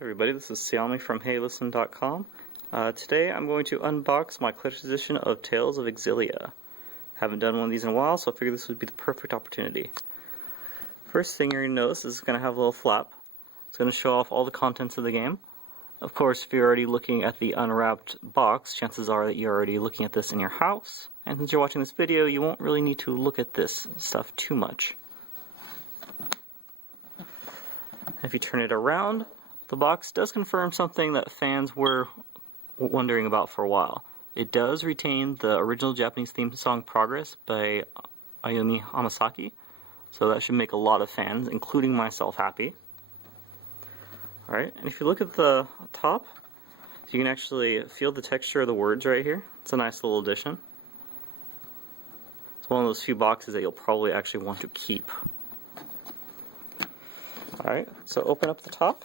Everybody, this is Xiaomi from HeyListen.com. Today I'm going to unbox my collector's edition of Tales of Xillia. Haven't done one of these in a while, so I figured this would be the perfect opportunity. First thing you're going to notice is it's going to have a little flap. It's going to show off all the contents of the game. Of course, if you're already looking at the unwrapped box, chances are that you're already looking at this in your house. And since you're watching this video, you won't really need to look at this stuff too much. If you turn it around, the box does confirm something that fans were wondering about for a while. It does retain the original Japanese theme song Progress by Ayumi Hamasaki, so that should make a lot of fans, including myself, happy. Alright, and if you look at the top, you can actually feel the texture of the words right here. It's a nice little addition. It's one of those few boxes that you'll probably actually want to keep. Alright, so open up the top,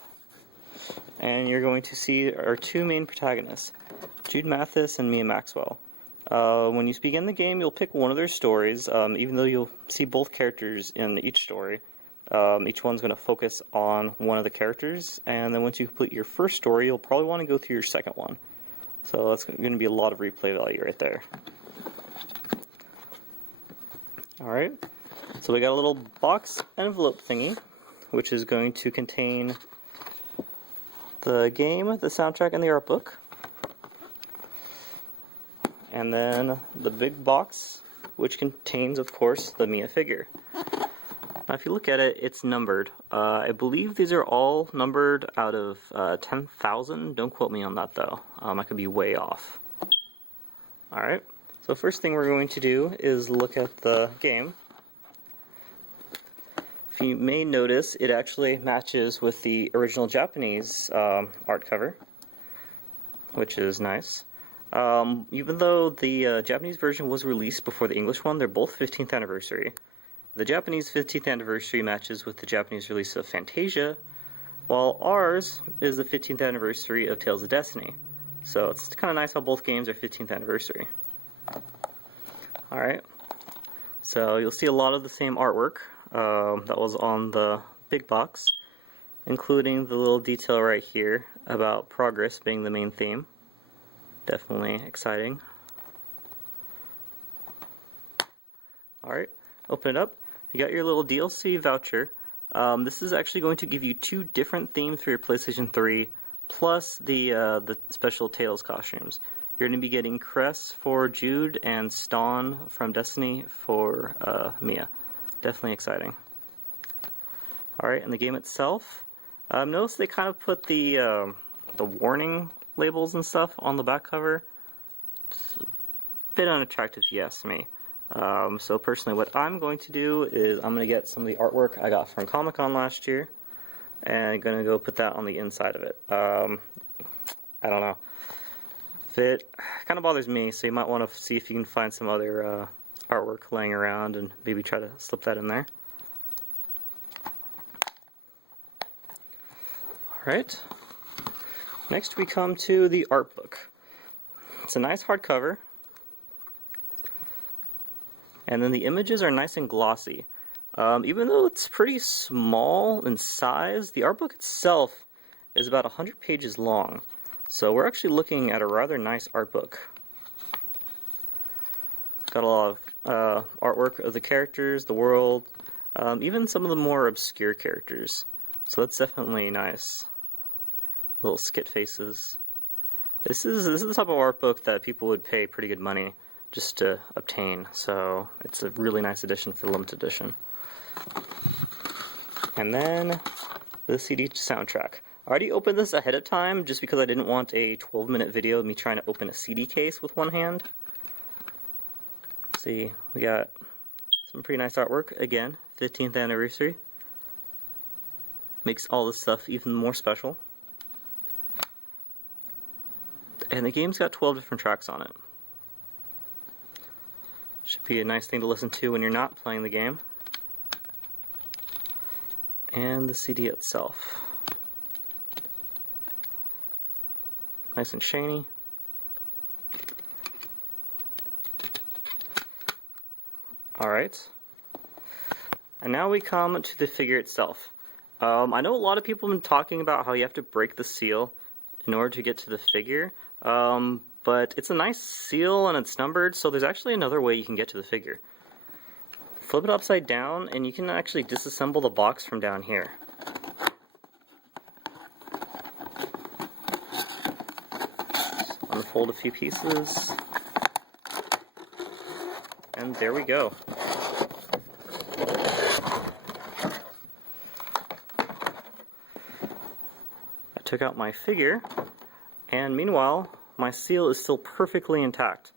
and you're going to see our two main protagonists, Jude Mathis and Mia Maxwell. When you begin the game, you'll pick one of their stories, even though you'll see both characters in each story. Each one's going to focus on one of the characters, and then once you complete your first story, you'll probably want to go through your second one. So that's going to be a lot of replay value right there. Alright, so we got a little box envelope thingy, which is going to contain the game, the soundtrack, and the art book. And then the big box, which contains, of course, the Mia figure. Now, if you look at it, it's numbered. I believe these are all numbered out of 10,000. Don't quote me on that, though. I could be way off. Alright, so first thing we're going to do is look at the game. If you may notice, it actually matches with the original Japanese art cover, which is nice. Even though the Japanese version was released before the English one, they're both 15th anniversary. The Japanese 15th anniversary matches with the Japanese release of Fantasia, while ours is the 15th anniversary of Tales of Destiny. So it's kind of nice how both games are 15th anniversary. Alright, so you'll see a lot of the same artwork that was on the big box, including the little detail right here about progress being the main theme. Definitely exciting. Alright, open it up. You got your little DLC voucher. This is actually going to give you two different themes for your PlayStation 3, plus the special Tails costumes. You're going to be getting Cress for Jude and Stawn from Destiny for Mia. Definitely exciting. Alright, and the game itself. Notice they kind of put the warning labels and stuff on the back cover. It's a bit unattractive, if you ask me. So personally, what I'm going to do is I'm going to get some of the artwork I got from Comic-Con last year, and I'm going to go put that on the inside of it. I don't know. It kind of bothers me, so you might want to see if you can find some other artwork laying around and maybe try to slip that in there. Alright, next we come to the art book. It's a nice hardcover, and then the images are nice and glossy. Even though it's pretty small in size, the art book itself is about 100 pages long, so we're actually looking at a rather nice art book. Got a lot of artwork of the characters, the world, even some of the more obscure characters, so that's definitely nice. Little skit faces. This is the type of art book that people would pay pretty good money just to obtain, so it's a really nice addition for the limited edition. And then the CD soundtrack. I already opened this ahead of time just because I didn't want a 12-minute video of me trying to open a CD case with one hand. See, we got some pretty nice artwork. Again, 15th anniversary. Makes all this stuff even more special. And the game's got 12 different tracks on it. Should be a nice thing to listen to when you're not playing the game. And the CD itself. Nice and shiny. Alright. And now we come to the figure itself. I know a lot of people have been talking about how you have to break the seal in order to get to the figure, but it's a nice seal and it's numbered, so there's actually another way you can get to the figure. Flip it upside down and you can actually disassemble the box from down here. Just unfold a few pieces, and there we go. Took out my figure, and meanwhile my seal is still perfectly intact.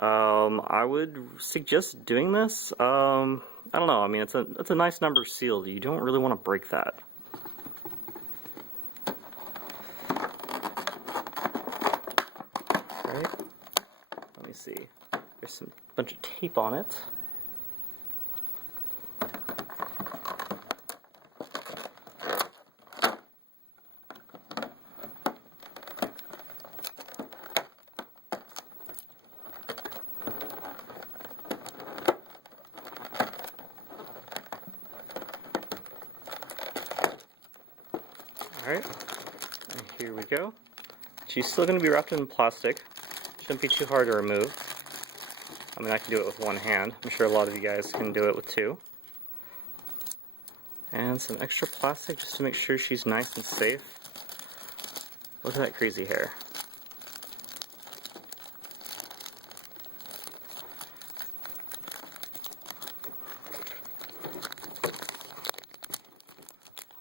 I would suggest doing this. I don't know, I mean, it's a nice number seal. You don't really want to break that. Right? Let me see. There's a bunch of tape on it. Alright, and here we go. She's still going to be wrapped in plastic. Shouldn't be too hard to remove. I mean, I can do it with one hand. I'm sure a lot of you guys can do it with two. And some extra plastic just to make sure she's nice and safe. Look at that crazy hair.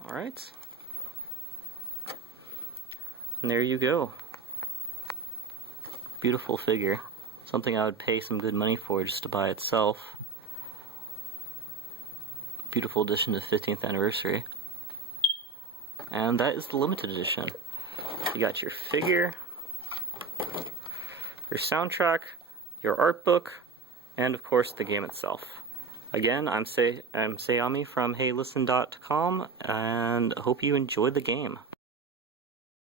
Alright. And there you go. Beautiful figure. Something I would pay some good money for just to buy itself. Beautiful addition to the 15th anniversary. And that is the limited edition. You got your figure, your soundtrack, your art book, and of course the game itself. Again, I'm Sayami from HeyListen.com, and hope you enjoyed the game.